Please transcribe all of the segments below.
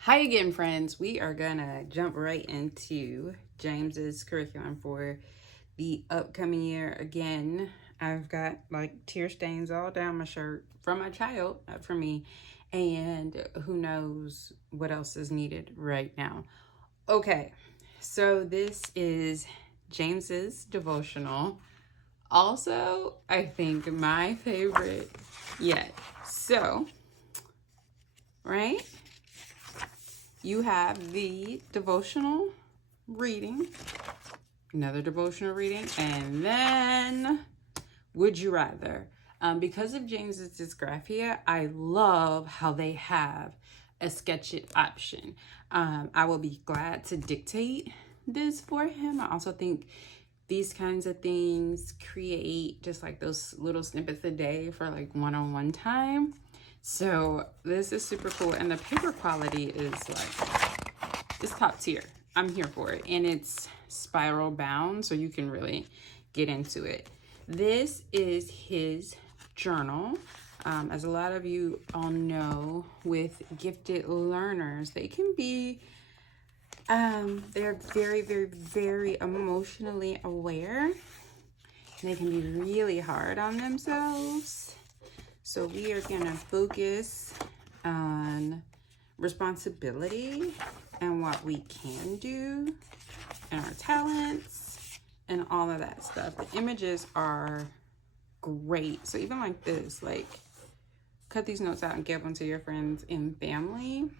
Hi again, friends. We are gonna jump right into James's curriculum for the upcoming year. Again, I've got like tear stains all down my shirt from my child, not for me, and who knows what else is needed right now. Okay, so this is James's devotional. Also, I think my favorite yet. So, right? You have the devotional reading, another devotional reading, and then would you rather. Because of James's dysgraphia, I love how they have a sketch it option. I will be glad to dictate this for him. I also think these kinds of things create just like those little snippets a day for like one-on-one time. So this is super cool, and the paper quality is like, it's top tier. I'm here for it, and it's spiral bound, so you can really get into it. This is his journal. As a lot of you all know, with gifted learners, they can be, they're very, very, very emotionally aware. They can be really hard on themselves. So we are gonna focus on responsibility and what we can do and our talents and all of that stuff. The images are great. So even like this, like cut these notes out and give them to your friends and family.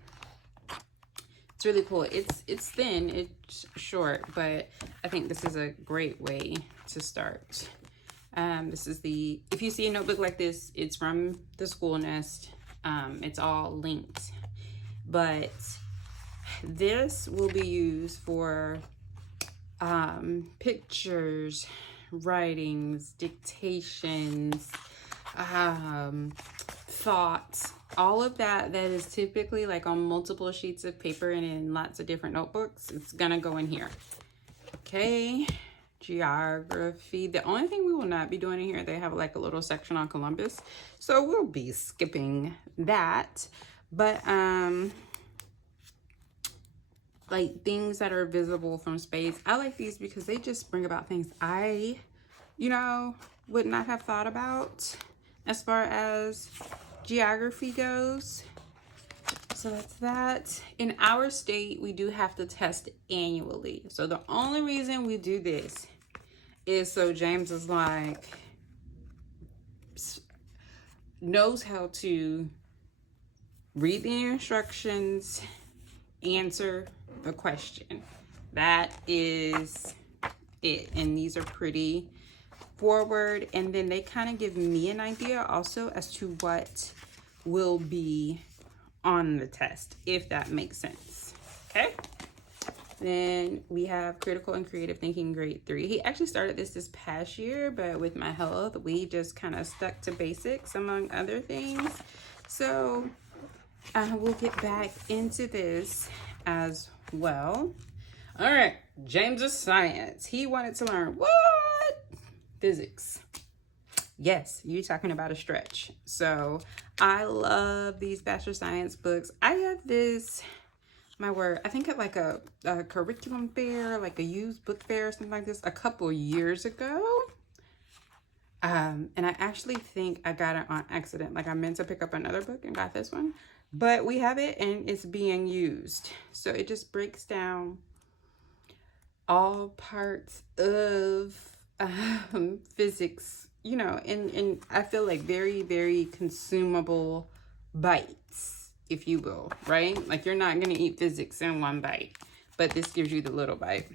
It's really cool. It's thin, it's short, but I think this is a great way to start. This is the, if you see a notebook like this, it's from the School Nest. It's all linked, but this will be used for pictures, writings, dictations, thoughts, all of that is typically like on multiple sheets of paper and in lots of different notebooks. It's gonna go in here. Okay. Geography. The only thing we will not be doing in here, they have like a little section on Columbus, so we'll be skipping that. But like things that are visible from space, I like these because they just bring about things I, would not have thought about as far as geography goes. So that's that. In our state, we do have to test annually. So the only reason we do this is so James is like, knows how to read the instructions, answer the question. That is it. And these are pretty forward. And then they kind of give me an idea also as to what will be on the test, if that makes sense. Okay. Then we have critical and creative thinking grade 3. He actually started this past year, but with my health, we just kind of stuck to basics among other things. So we'll get back into this as well. All right, James's science. He wanted to learn what? Physics. Yes, you're talking about a stretch. So I love these Bachelor Science books. I have this, I think at like a curriculum fair, like a used book fair or something like this a couple years ago. And I actually think I got it on accident. Like I meant to pick up another book and got this one, but we have it and it's being used. So it just breaks down all parts of physics, and I feel like very, very consumable bites, if you will, right? Like you're not going to eat physics in one bite, but this gives you the little bite.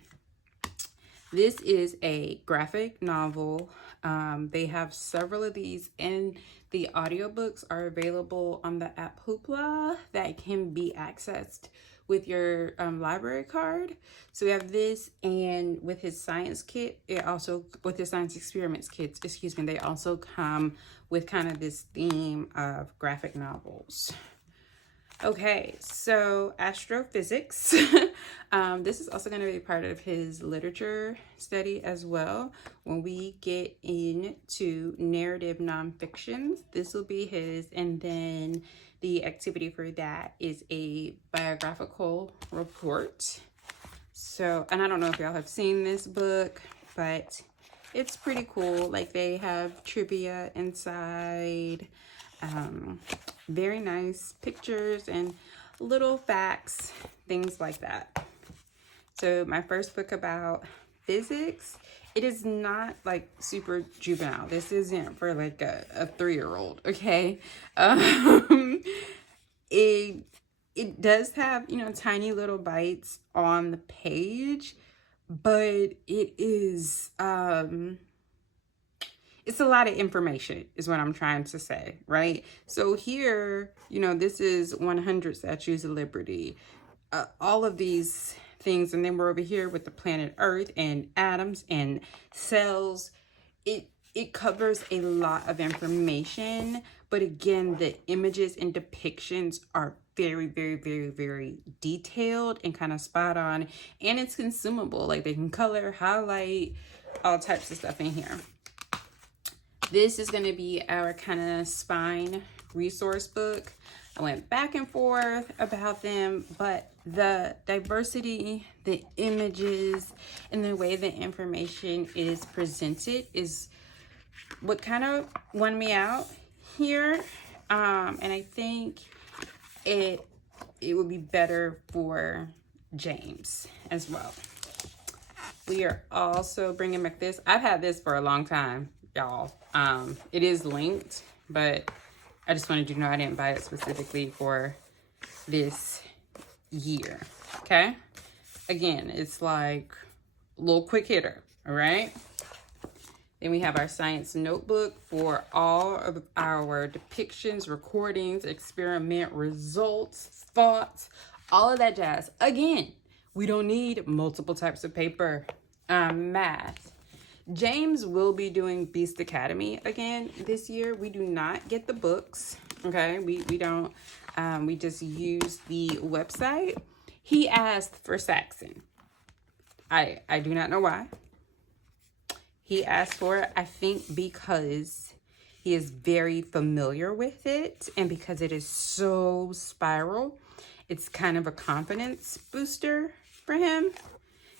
This is a graphic novel. They have several of these, and the audiobooks are available on the app Hoopla that can be accessed with your library card. So we have this, and with his science kit, it also, with his science experiments kits, they also come with kind of this theme of graphic novels. Okay, so astrophysics. This is also going to be part of his literature study as well. When we get into narrative nonfictions, this will be his, and then the activity for that is a biographical report. So, and I don't know if y'all have seen this book, but it's pretty cool. Like, they have trivia inside, very nice pictures and little facts, things like that. So my first book about physics, it is not like super juvenile. This isn't for like a 3-year-old, okay? It does have, you know, tiny little bites on the page, but it is it's a lot of information is what I'm trying to say, right? So here, you know, this is 100 Statues of Liberty, all of these things, and then we're over here with the planet Earth and atoms and cells. It covers a lot of information, but again, the images and depictions are very, very, very, very detailed and kind of spot on, and it's consumable. Like, they can color, highlight, all types of stuff in here. This is going to be our kind of spine resource book. I went back and forth about them, but the diversity, the images, and the way the information is presented is what kind of won me out here. And I think it would be better for James as well. We are also bringing back this. I've had this for a long time, y'all. It is linked, but I just wanted you to know I didn't buy it specifically for this year, okay? Again, it's like a little quick hitter, all right? Then we have our science notebook for all of our depictions, recordings, experiment results, thoughts, all of that jazz. Again, we don't need multiple types of paper. Math. James will be doing Beast Academy again this year. We do not get the books, okay? We don't, we just use the website. He asked for Saxon. I do not know why. He asked for it, I think because he is very familiar with it, and because it is so spiral, it's kind of a confidence booster for him,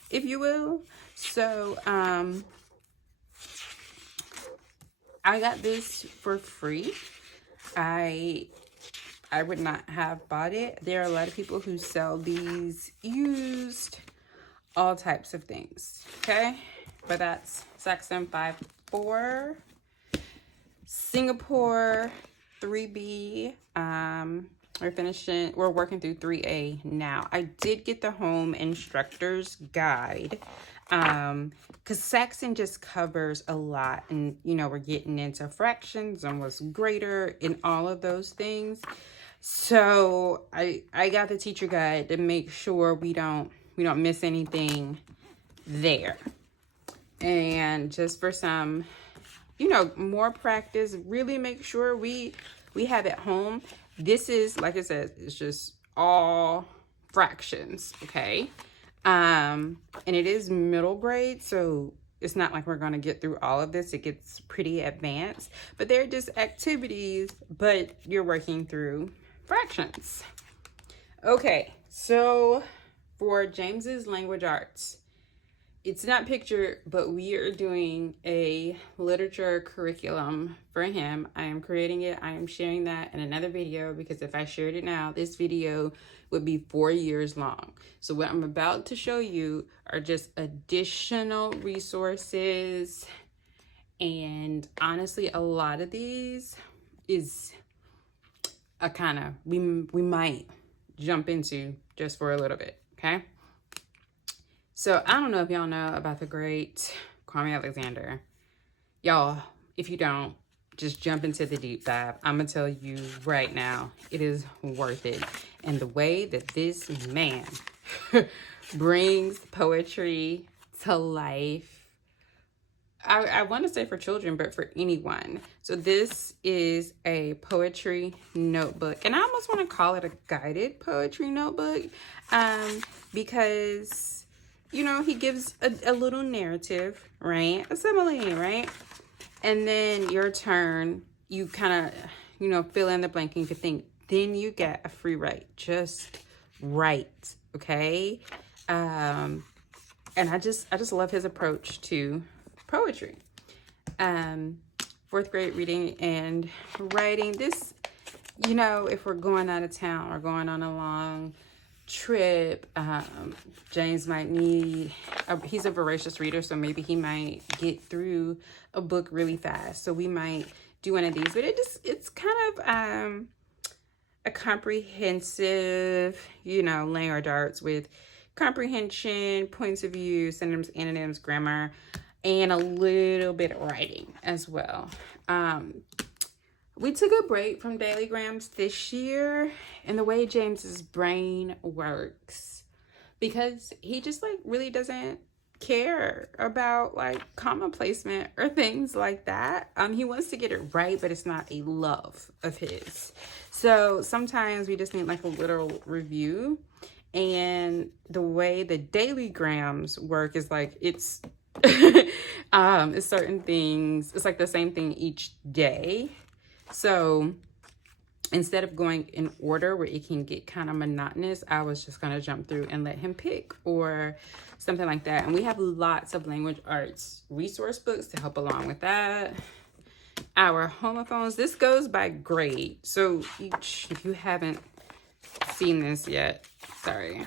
if you will. So, I got this for free. I would not have bought it. There are a lot of people who sell these used, all types of things, okay? But that's Saxon 5-4, Singapore 3B. We're working through 3A now. I did get the home instructor's guide, because Saxon just covers a lot, and you know, we're getting into fractions and what's greater and all of those things. So I got the teacher guide to make sure we don't miss anything there. And just for some, you know, more practice, really make sure we have it home. This is, like I said, it's just all fractions, okay? And it is middle grade, so it's not like we're going to get through all of this. It gets pretty advanced, but they're just activities, but you're working through fractions. Okay, so for James's language arts, it's not pictured, but we are doing a literature curriculum for him. I am creating it. I am sharing that in another video, because if I shared it now, this video would be 4 years long. So what I'm about to show you are just additional resources. And honestly, a lot of these is a kind of, we might jump into just for a little bit, okay? So I don't know if y'all know about the great Kwame Alexander. Y'all, if you don't, just jump into the deep dive. I'm going to tell you right now, it is worth it. And the way that this man brings poetry to life, I want to say for children, but for anyone. So this is a poetry notebook, and I almost want to call it a guided poetry notebook, because, you know, he gives a little narrative, right? A simile, right? And then your turn, you kind of, you know, fill in the blank and you can think. Then you get a free write. Just write, okay? And I just love his approach to poetry. Fourth grade reading and writing. This, you know, if we're going out of town or going on a long trip, James might need, he's a voracious reader, so maybe he might get through a book really fast. So we might do one of these, but it's kind of a comprehensive, you know, laying our darts with comprehension, points of view, synonyms, antonyms, grammar, and a little bit of writing as well. We took a break from daily grams this year, and the way James's brain works, because he just like really doesn't care about like comma placement or things like that. He wants to get it right, but it's not a love of his. So sometimes we just need like a little review. And the way the daily grams work is like it's it's certain things. It's like the same thing each day. So instead of going in order where it can get kind of monotonous, I was just going to jump through and let him pick or something like that. And we have lots of language arts resource books to help along with that. Our homophones, this goes by grade. So each, if you haven't seen this yet, sorry.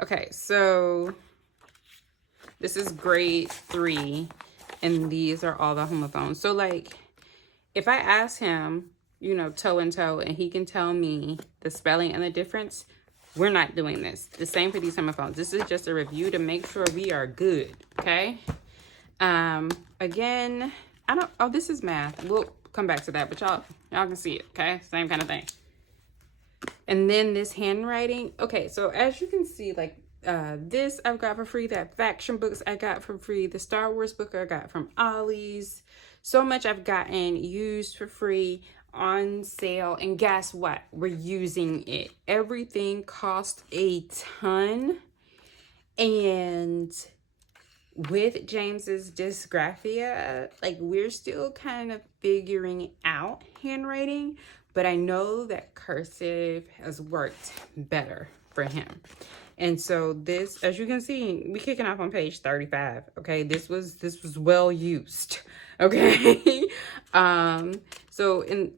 Okay, so this is grade 3, and these are all the homophones. So like, if I ask him, you know, toe and toe, and he can tell me the spelling and the difference, we're not doing this. The same for these homophones. This is just a review to make sure we are good, okay? Again, this is math. We'll come back to that, but y'all can see it, okay? Same kind of thing. And then this handwriting. Okay, so as you can see, like, this I've got for free. That faction books I got for free. The Star Wars book I got from Ollie's. So much I've gotten used for free, on sale, and guess what? We're using it. Everything cost a ton, and with James's dysgraphia, like, we're still kind of figuring out handwriting, but I know that cursive has worked better for him. And so this, as you can see, we kicking off on page 35. Okay, this was well used. Okay. So in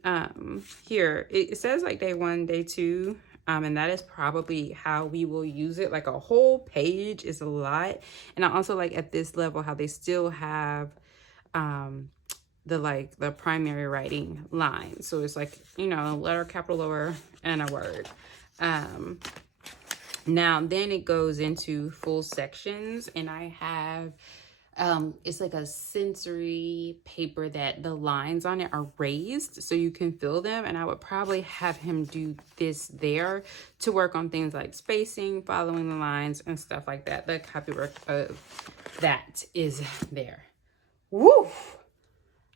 here it says like day 1, day 2, and that is probably how we will use it. Like a whole page is a lot. And I also like at this level how they still have the primary writing line. So it's like, you know, letter, capital lower, and a word. Now then it goes into full sections, and I have it's like a sensory paper that the lines on it are raised so you can fill them, and I would probably have him do this there to work on things like spacing, following the lines, and stuff like that. The copywork of that is there. Woo!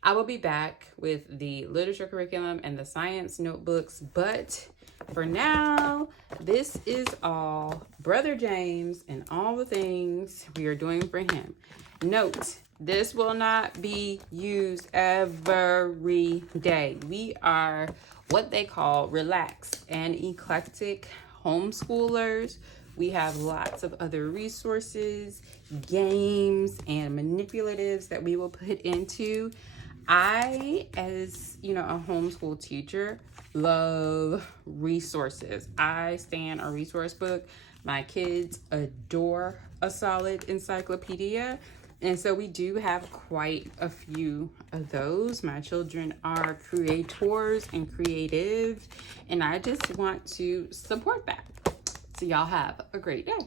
I will be back with the literature curriculum and the science notebooks, but for now, this is all Brother James and all the things we are doing for him. Note, this will not be used every day. We are what they call relaxed and eclectic homeschoolers. We have lots of other resources, games, and manipulatives that we will put into. I, as you know, a homeschool teacher, love resources. I stand a resource book. My kids adore a solid encyclopedia. And so we do have quite a few of those. My children are creators and creative, and I just want to support that. So y'all have a great day.